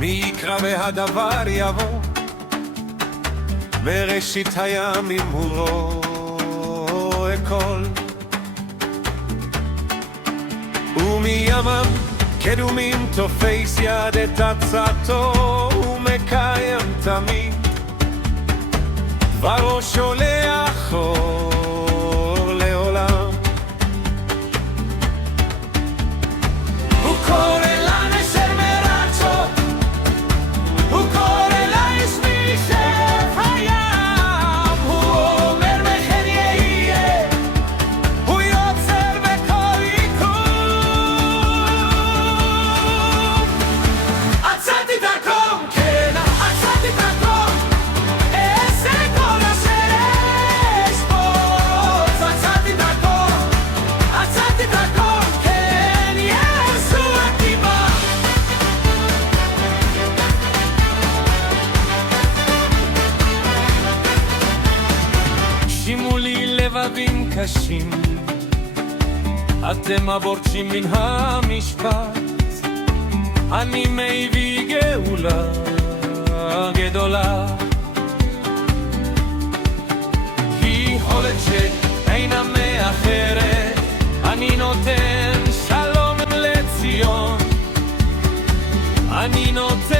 מי יקרא והדבר יבוא, מראשית הימים הוא רואה כל, ומימיו קדומים תופס יד את עצתו, ומקיים תמיד דברו שולח אור לעולם. הוא קורא לנשר מרצות, הוא קורא לאש משף הים, הוא אומר וכן יהיה, הוא יוצר בכל יקום. עצרתי תקום, כן, עצרתי תקום, אעשה כל אשר אשפוט. עצרתי תקום, עצרתי תקום, כן, ישוע כי בא. שימו לי לבבים קשים, אתם הבורצ'ים מן המשפט, אני מביא גאולה גדולה, היא יכולת שאינה מאחרת, אני נותן שלום לציון, אני נותן